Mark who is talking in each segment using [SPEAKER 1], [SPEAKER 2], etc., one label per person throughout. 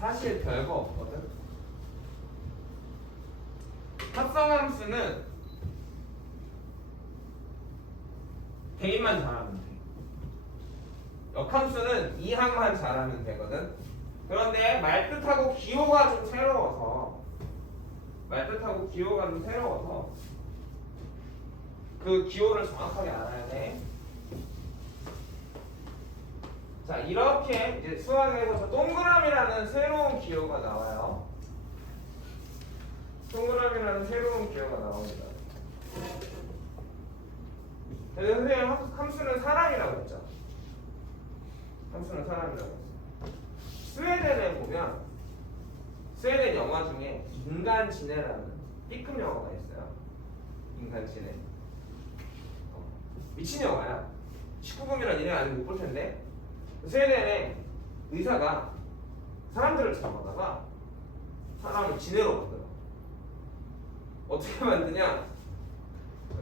[SPEAKER 1] 사실 별거 없거든. 합성함수는 대입만 잘하면 돼. 역함수는 이항만 잘하면 되거든. 그런데 말뜻하고 기호가 좀 새로워서 말뜻하고 기호가 좀 새로워서 그 기호를 정확하게 알아야 돼. 자 이렇게 이제 수학에서 동그라미라는 새로운 기호가 나와요. 동그라미라는 새로운 기호가 나옵니다. 그래서 선생님 함- 함수는 사람이라고 했죠. 함수는 사람이라고 했어요. 스웨덴에 보면 스웨덴 영화 중에 인간 지네라는 B급 영화가 있어요. 인간 지네. 어, 미친 영화야. 19금이란 이름 아직 못볼 텐데 스웨덴에 의사가 사람들을 잡아다가 사람을 지네로 만들어. 어떻게 만드냐?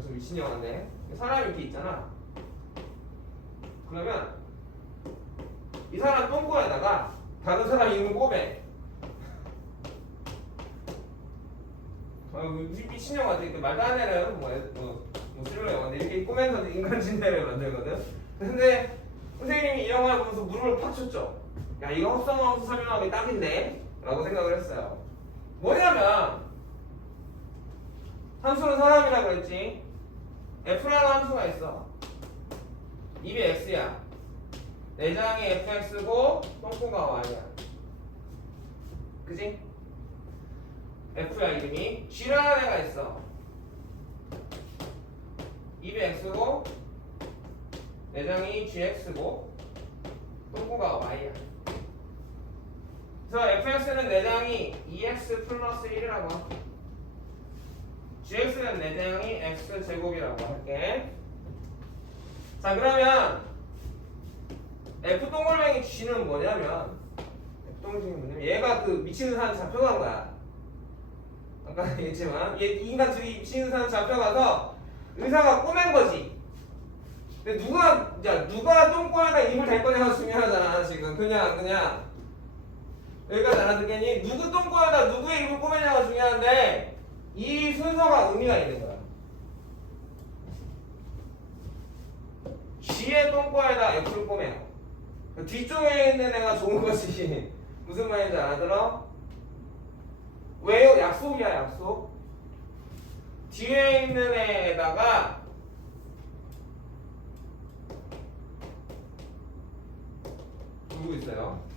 [SPEAKER 1] 좀 미친 영화인데 사람이 이렇게 있잖아. 그러면 이 사람 똥꼬에다가 다른 사람 이름 꼽에. 아, 미- 미친 영화지. 그 말도 안 되는 뭐, 뭐, 뭐 실로 영화인데 이렇게 꼬면서 인간 진대를 만들거든. 근데 선생님이 이 영화를 보면서 무릎을 팍 쳤죠. 야 이거 합성함수 설명하기 딱인데? 라고 생각을 했어요. 뭐냐면 함수는 사람이라 그랬지. f라는 함수가 있어. 입이 x야. 내장이 fx고 똥꼬가 y야. 그지? f야 이름이 g라는 애가 있어. 입이 x고 내장이 gx고 똥꼬가 y야. 그래서 fx는 내장이 2x 플러스 1이라고 할게. gx는 내장이 x 제곱이라고 할게. 자 그러면 f 동글뱅이 g는 뭐냐면 뭐냐면 얘가 그 미치는 사람 잡혀간 거야. 아까 얘기했지만 얘 인간 둘이 미치는 사람 잡혀가서 의사가 꼬맨 거지. 근데 누가 야 누가 똥꼬에다 입을 댈 거냐가 중요하잖아 지금 그냥 그냥 여기까지 알아듣겠니? 누구 똥꼬에다 누구의 입을 꼬매냐가 중요한데 이 순서가 의미가 있는 거야. G의 똥꼬에다 F를 꼬매요. 그 뒤쪽에 있는 애가 좋은 것이 무슨 말인지 알아들어? 왜요? 약속이야 약속. 뒤에 있는 애에다가 누구 있어요?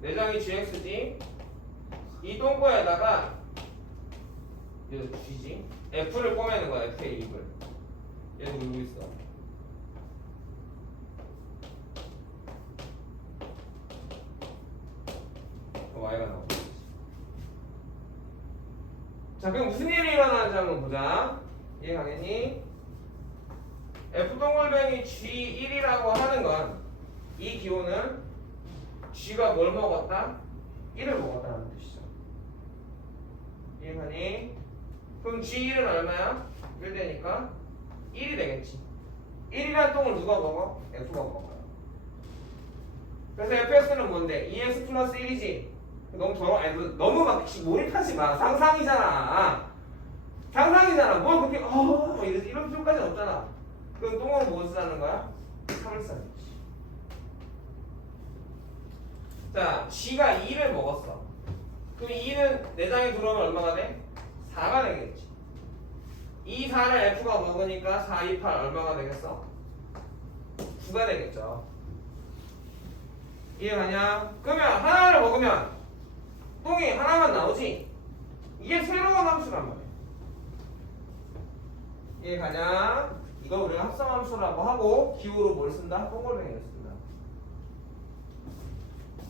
[SPEAKER 1] 내장이 GX지 이 똥꼬에다가 이거 G지? F를 꼬매는 거야 F의 입을 얘 누구 있어? 어, Y가 나오고 자 그럼 무슨 일이 일어나는지 한번 보자. 이해 가겠니? F 동글뱅이 G1이라고 하는 건 이 기호는 G가 뭘 먹었다? 1을 먹었다는 뜻이죠. 이해가니? 그럼 G1은 얼마야? 1 되니까 1이 되겠지. 1이란 똥을 누가 먹어? F가 먹어요. 그래서 FS는 뭔데? 2x 플러스 1이지. 너무 더러 아니 너- 너무 막 몰입하지 마. 상상이잖아. 상상이잖아. 뭘 그렇게 어 이런 이런 필요까지는 없잖아. 그럼 똥은 무엇을 쓰는 거야? 3을 쓰는 거지. 자, G가 2를 먹었어. 그럼 2는 내장에 들어오면 얼마가 돼? 4가 되겠지. 2, 4를 F가 먹으니까 4, 2, 8 얼마가 되겠어? 9가 되겠죠. 이해가냐? 그러면 하나를 먹으면 똥이 하나만 나오지? 이게 새로운 함수란 말이야. 이해가냐? 이거 우리가 합성함수라고 하고 기호로 뭘 쓴다? 똥골뱅이를 쓴다.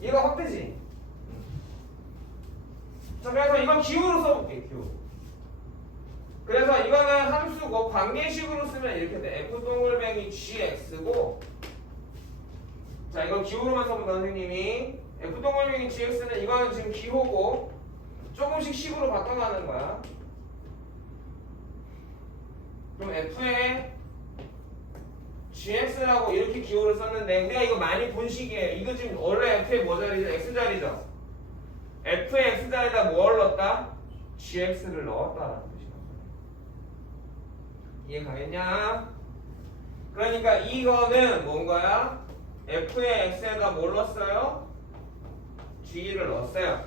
[SPEAKER 1] 얘가 확대지. 자, 그래서 이건 기호로 써볼게, 기호. 그래서 이거는 함수고 관계식으로 쓰면 이렇게 돼. f 동글뱅이 gx고. 자, 이거 기호로만 써본다 선생님이. f 동글뱅이 gx는 이거는 지금 기호고 조금씩 식으로 바꿔가는 거야. 그럼 f의 gx라고 이렇게 기호를 썼는데 우리가 이거 많이 본 식이에요. 이거 지금 원래 f의 뭐 자리죠? x 자리죠. f의 x 자리에다 뭘 넣었다? gx를 넣었다라는 말이에요. 이해 가겠냐? 그러니까 이거는 뭔 거야? f의 x에다 뭘 넣었어요? g를 넣었어요.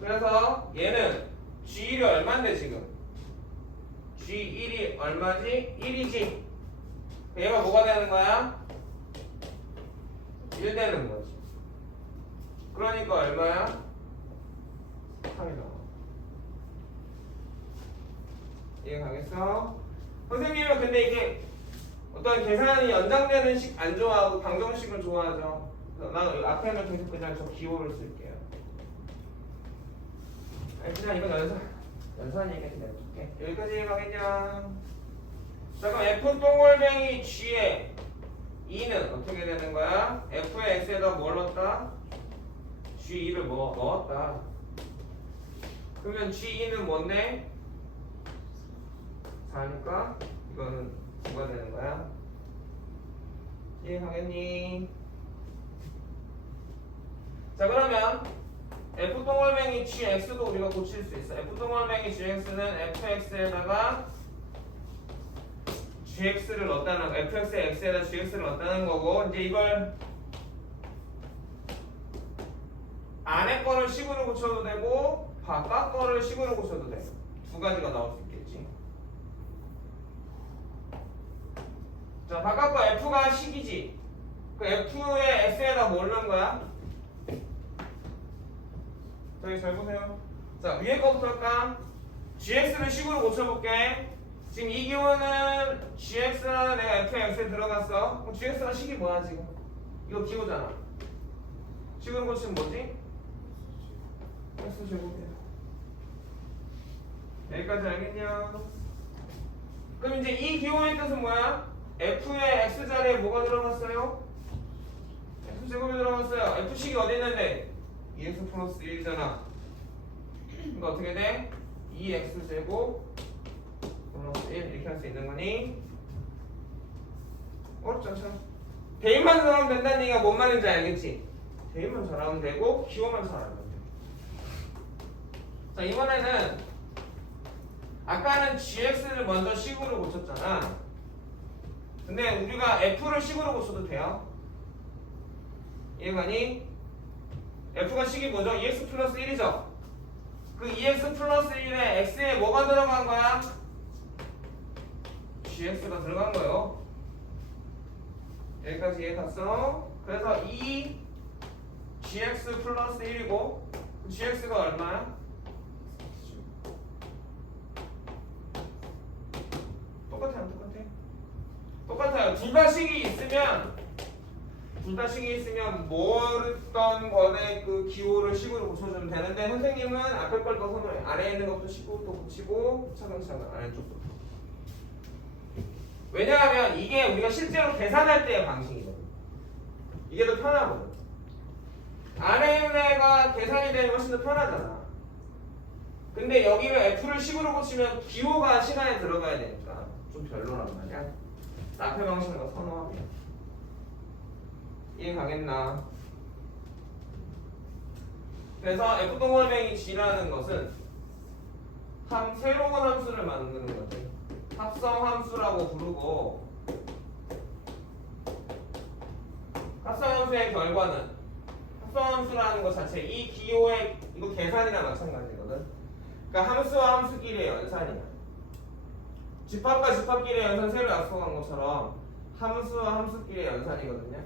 [SPEAKER 1] 그래서 얘는 g1이 얼마인데 지금? g1이 얼마지? 1이지. 얘가 뭐가 되는 거야? 1 되는 거지. 그러니까 얼마야? 3이 나와. 이해 가겠어? 선생님은 근데 이게 어떤 계산이 연장되는 식 안 좋아하고 방정식을 좋아하죠. 난 앞에는 계속 그냥 저 기호를 쓸게요. 아니 그냥 이건 연산 연산 얘기 그냥 줄게. 여기까지 가겠냐? 자 그럼 F 동글뱅이 G에 2는 어떻게 되는 거야? F의 X에다 뭘 넣었다? G2를 뭐 넣었다. 그러면 G2는 뭔데? 4니까 이거는 9가 되는 거야. 이해가겠니? 자 그러면 F 동글뱅이 GX도 우리가 고칠 수 있어. F 동글뱅이 GX는 FX에다가 GX를 넣었다는 거, FX에 X에다 GX를 넣었다는 거고 이제 이걸 안에 거를 식으로 고쳐도 되고 바깥 거를 식으로 고쳐도 돼. 두 가지가 나올 수 있겠지. 자 바깥 거 F가 식이지. 그 F의 X에다 뭘 넣은 거야? 저기 잘 보세요. 자 위에 거부터 할까? GX를 식으로 고쳐볼게. 지금 이 기호는 GX는 내가 F의 X에 들어갔어. 그럼 GX가 식이 뭐야 지금? 이거 기호잖아. 식으로 고치면 뭐지? X 제곱이야. 여기까지 알겠냐? 그럼 이제 이 기호의 뜻은 뭐야? F의 X 자리에 뭐가 들어갔어요? F 제곱이 들어갔어요. F식이 어디 있는데? 2x 플러스 1이잖아. 그러니까 어떻게 돼? 2x 제곱 플러스 1 이렇게 할 수 있는 거니? 어렵지 않잖아. 대입만 잘하면 된다는 얘기가 뭔 말인지 알겠지? 대입만 잘하면 되고 기호만 잘하면 돼. 자 이번에는 아까는 gx를 먼저 식으로 고쳤잖아. 근데 우리가 f를 식으로 고쳐도 돼요. 이해가니? f가 식이 뭐죠? 2x 플러스 1이죠? 그 2x 플러스 1에 x에 뭐가 들어간 거야? Gx가 들어간 거예요. 여기까지 이해 갔어? 그래서 이 gx 플러스 1이고 gx가 얼마야? 똑같아요, 똑같아. 똑같아요. 둘다 식이 있으면 둘다 식이 있으면 모르던 거에 그 기호를 식으로 고쳐주면 되는데 선생님은 앞에 걸 떠서 아래에 있는 것도 식으로 또 고치고 차근차근 아래쪽도 왜냐하면 이게 우리가 실제로 계산할 때의 방식이거든 이게 더 편하거든 애가 계산이 되면 훨씬 더 편하잖아 근데 여기를 F를 식으로 고치면 기호가 시간에 들어가야 되니까 좀 별로란 말이야 앞에 방식은 더 선호합니다 이해 가겠나? 그래서 F 동글뱅이 G라는 것은 함 새로운 함수를 만드는 거지. 합성 함수라고 부르고 합성 함수의 결과는 합성 함수라는 것 자체 이 기호의 이거 계산이나 마찬가지거든. 그러니까 함수와 함수끼리의 연산이야. 집합과 집합끼리의 연산 새로 약속한 것처럼 함수와 함수끼리의 연산이거든요.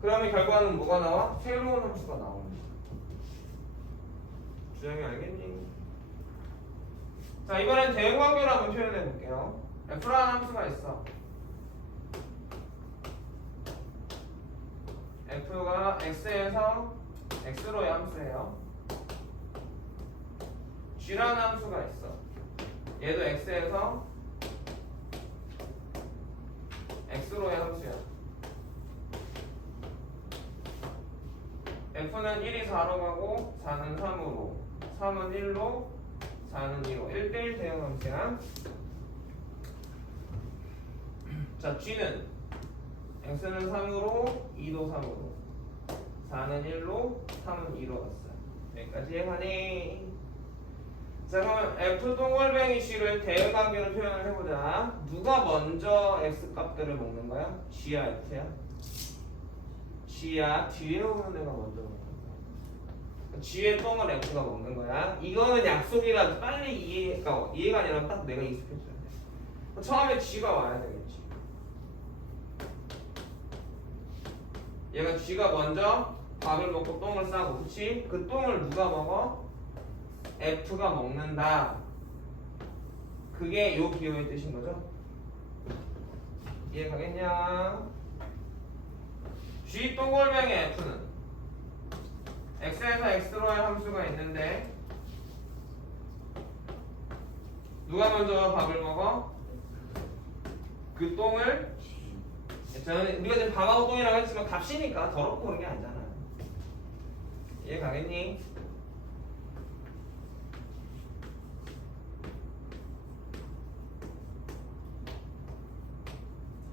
[SPEAKER 1] 그러면 결과는 뭐가 나와? 새로운 함수가 거야. 주영이 알겠니? 자 이번엔 대응 관계를 한번 표현해 볼게요. F라는 함수가 있어. F가 X에서 X로의 함수예요. G라는 함수가 있어. 얘도 X에서 X로의 함수야. F는 1이 4로 가고 4는 3으로 3은 1로 4는 2로 1대1 대응 함수야 자, G는 X는 3으로 2도 3으로 4는 1로 3은 2로 갔어요. 여기까지 해가니 자 그러면 F 동글뱅이 G를 대응 관계로 표현을 해보자. 누가 먼저 X 값들을 먹는 거야? G야 F야? G야 뒤에 오는 애가 먼저 먹는 거야. G의 똥을 F가 먹는 거야. 이거는 약속이라 빨리 이해가 이해가 아니라 딱 내가 익숙해져야 돼. 처음에 G가 와야 되겠지. 얘가 G가 먼저 밥을 먹고 똥을 싸고, 그치? 그 똥을 누가 먹어? F가 먹는다. 그게 요 기호의 뜻인 거죠? 이해 가겠냐? G 동글뱅의 F는 X에서 X로의 함수가 있는데 누가 먼저 밥을 먹어? 그 똥을 저는 우리가 지금 밥하고 똥이라고 했지만 값이니까 더럽고 그런 게 아니잖아. 이해 가겠니?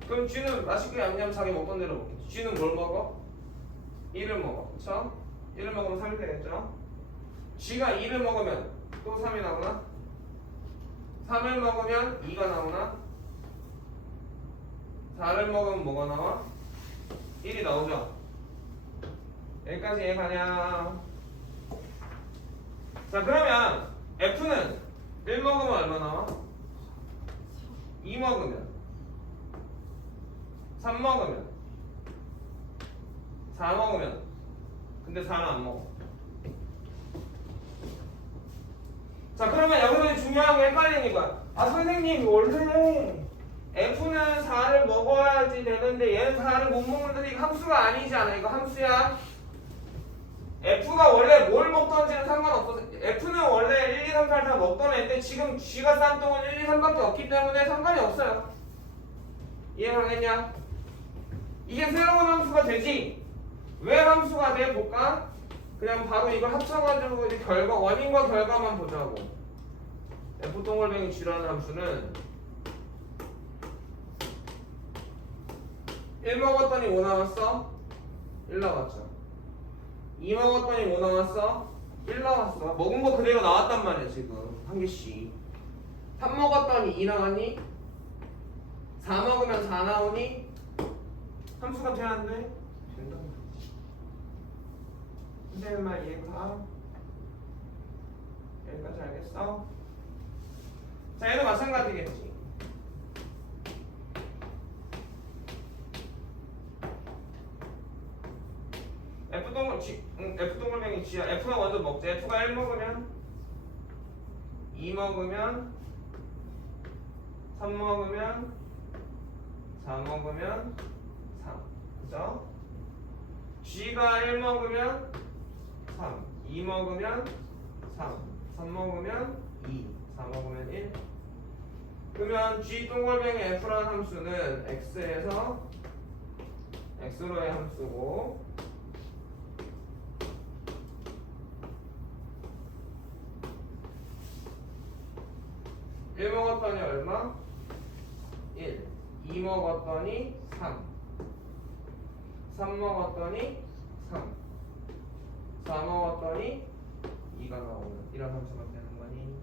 [SPEAKER 1] 그럼 쥐는 맛있게 얌얌 자기 먹던 대로 먹겠지. 쥐는 뭘 먹어? 1을 먹어. 그쵸? 1을 먹으면 3이 되겠죠? 쥐가 2를 먹으면 또 3이 나오나? 3을 먹으면 2가 나오나? 4를 먹으면 뭐가 나와? 1이 나오죠? 여기까지 이해 가냐? 자 그러면 F는 1 먹으면 얼마 나와? 2 먹으면 3 먹으면 4 먹으면 근데 4는 안 먹어. 자 그러면 여기서 중요한 거 헷갈리는 거야. 아 선생님 원래 F는 4를 먹어야지 되는데 얘는 4를 못 먹는데 이거 함수가 아니잖아. 이거 함수야. F가 원래 뭘 먹던지는 상관없어 F는 원래 1, 2, 3, 4다 먹던 애인데 지금 G가 싼 똥은 1, 2, 3밖에 없기 때문에 상관이 없어요. 이해 가겠냐? 이게 새로운 함수가 되지 왜 함수가 돼 볼까? 그냥 바로 이걸 합쳐가지고 이제 결과 원인과 결과만 보자고 F 동글뱅이 G라는 함수는 1 먹었더니 5 나왔어? 1 나왔죠 2 먹었더니 5 나왔어? 1 나왔어 먹은 거 그대로 나왔단 말이야 지금 한 개씩 3 먹었더니 2 나왔니? 4 먹으면 4 나오니? 함수가 돼야 안 돼? 된다 선생님 말 이해가? 여기까지 알겠어? 자 얘도 마찬가지겠지 F 동글 G, 응, F 동글뱅이 G야. F가 먼저 먹자. F가 1 먹으면 2 먹으면 3 먹으면 4 먹으면 3. 그죠? G가 1 먹으면 3, 2 먹으면 3, 3 먹으면 2, 4 먹으면 1. 그러면 G 동글뱅이 F라는 함수는 X에서 X로의 함수고 1 먹었더니 얼마? 1 2 먹었더니 3 3 먹었더니 3 4 먹었더니 2가 나오는 이런 함수가 되는 거니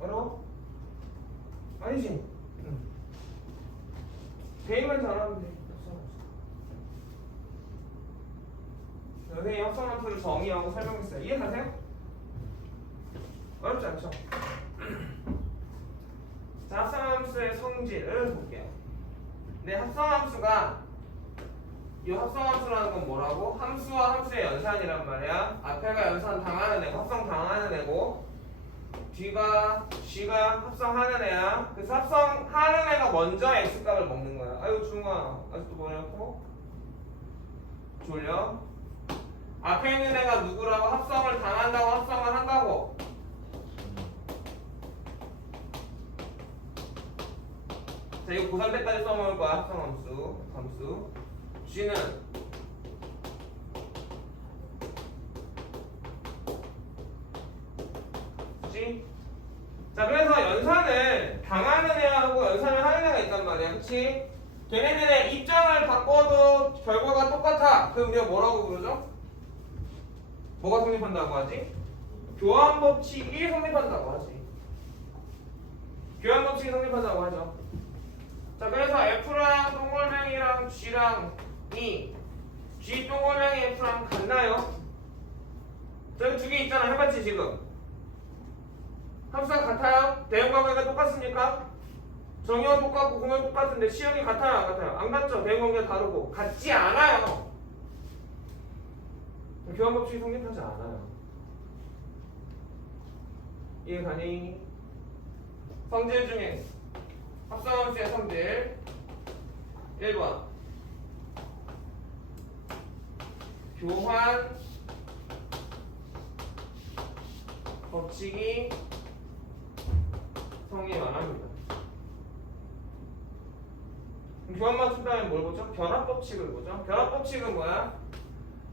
[SPEAKER 1] 어려워? 아니지? 응. 대입만 잘하면 돼. 선생님 합성함수를 정의하고 설명했어요 이해가세요? 어렵지 않죠? 자, 합성함수의 성질을 볼게요. 네, 합성함수가 이 합성함수라는 건 뭐라고? 함수와 함수의 연산이란 말이야. 앞에가 연산 당하는 애고 합성 당하는 애고 뒤가 G가 합성하는 애야. 그래서 합성하는 애가 먼저 X값을 먹는 거야. 아유 중아 아직도 뭐냐고? 졸려? 앞에 있는 애가 누구라고 합성을 당한다고 합성을 한다고 자 이거 고3 때까지 써먹을 거야 합성함수 함수 G는 G 자 그래서 연산을 당하는 애하고 연산을 하는 애가 있단 말이야 그치? 걔네들의 입장을 바꿔도 결과가 똑같아 그럼 우리가 뭐라고 부르죠? 뭐가 성립한다고 하지? 교환 법칙이 성립한다고 하지 교환 법칙이 성립한다고 하죠 자 그래서 F랑 동글뱅이랑 G랑 이 G 동글뱅이 F랑 같나요? 저기 두 개 있잖아 해봤지 지금 함수가 같아요? 대응관계가 똑같습니까? 정의원 똑같고 공연 똑같은데 시형이 같아요 안 같아요? 안 같죠? 대응관계가 다르고 같지 않아요 교환 법칙이 성립하지 않아요 이해 가니? 성질 중에 합성함수의 성질 1번 교환 법칙이 성립 안 합니다. 교환만 쓴 다음에 뭘 보죠? 결합 법칙을 보죠. 결합 법칙은 뭐야?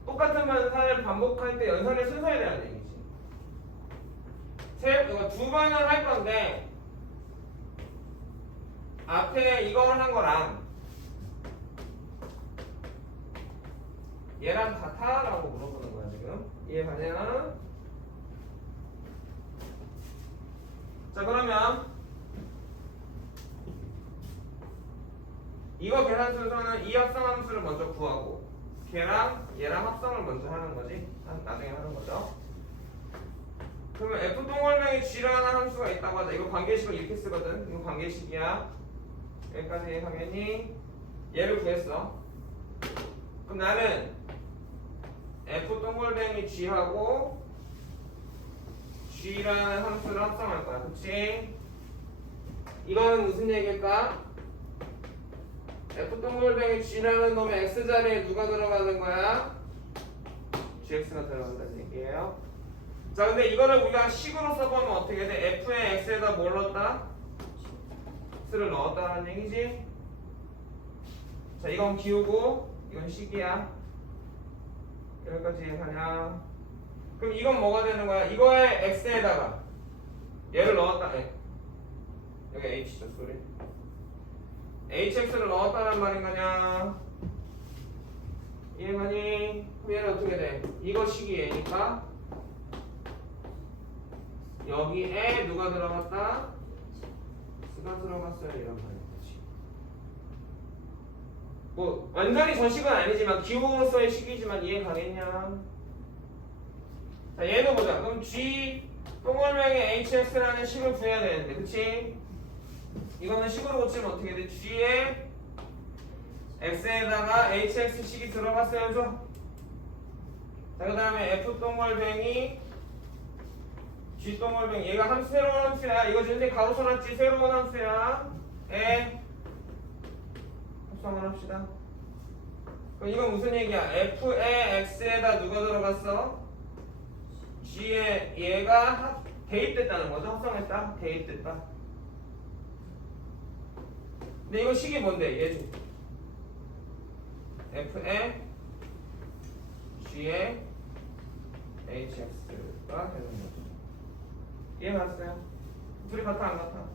[SPEAKER 1] 똑같은 연산을 반복할 때 연산의 순서에 대한 얘기지. 세, 이거 두 번을 할 건데 앞에 이걸 한 거랑 얘랑 같아라고 물어보는 거야 지금. 이해가냐? 자 그러면 이거 계산 순서는 이 합성 함수를 먼저 구하고 걔랑 얘랑 합성을 먼저 하는 거지. 나- 나중에 하는 거죠. 그러면 f 동글뱅이 g라는 함수가 있다고 하자. 이거 관계식을 이렇게 쓰거든. 이거 관계식이야. 여기까지 당연히 얘를 구했어. 그럼 나는 f 동글뱅이 g하고 g라는 함수를 합성할 거야 그치? 이거는 무슨 얘기일까? f 동글뱅이 g라는 놈의 x자리에 누가 들어가는 거야? gx가 들어간다는 얘기예요 자 근데 이거를 우리가 식으로 써보면 어떻게 돼? f의 x에다 뭘 넣었다? x를 넣었다는 얘기지? 자 이건 기우고 이건 식이야 여기까지 가냐 그럼 이건 뭐가 되는 거야? 이거의 x에다가 얘를 넣었다 예. 여기 h죠 소리 hx를 넣었다는 말인 거냐 이해가니? 그럼 얘는 어떻게 돼? 이거 식이 얘니까 여기에 누가 들어갔다? x가 들어갔어요 이런 말이지 뭐 완전히 저 식은 아니지만 기호로서의 식이지만 이해 가겠냐? 자 얘도 보자. 그럼 g 동글명의 hx라는 식을 구해야 되는데, 그치? 이거는 식으로 고치면 어떻게 돼? g에 x에다가 hx 식이 들어갔어야죠. 자 그 다음에 f 동글뱅이 g 동글뱅이 얘가 함수 새로운 함수야. 이거 지금 가로 써놨지 새로운 함수야. 에 합성을 합시다. 그럼 이건 무슨 얘기야? f의 x에다 누가 들어갔어? g에 얘가 합- 대입됐다는 거죠? 합성했다? 대입됐다. 근데 이거 식이 뭔데? 얘지. f의 g의 hx가 되는 거죠. 이해 갔어요? 둘이 같아 안 같아?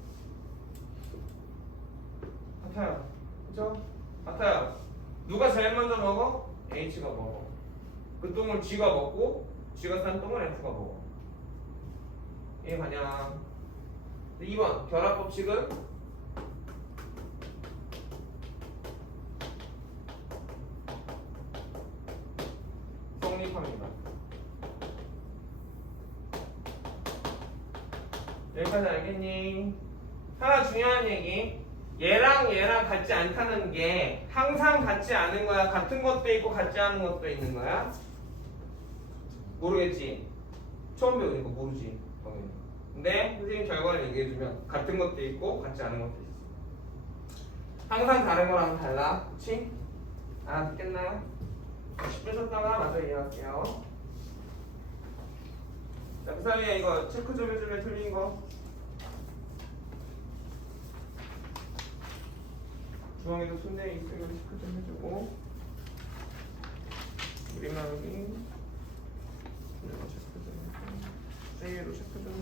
[SPEAKER 1] 같아요. 그죠? 같아요. 누가 제일 먼저 먹어? H가 먹어. 그 똥을 G가 먹고 G가 싼 똥을 F가 먹어. 이해 가냐? 2번 결합 법칙은 성립합니다. 여기까지 알겠니? 하나 중요한 얘기. 얘랑 얘랑 같지 않다는 게 항상 같지 않은 거야? 같은 것도 있고 같지 않은 것도 있는 거야? 모르겠지? 처음 배우니까 모르지 당연히 근데 선생님 결과를 얘기해주면 같은 것도 있고 같지 않은 것도 있어 항상 다른 거랑 달라 그치? 알아듣겠나요? 10분 쉬었다가 마저 이해할게요 자, 그 사이에 이거 체크 좀 해줄래 틀린 거 중앙에도 손대 있으면 체크 좀 해주고 우리만 여기 이거 체크 좀 해주고 세이로 체크 좀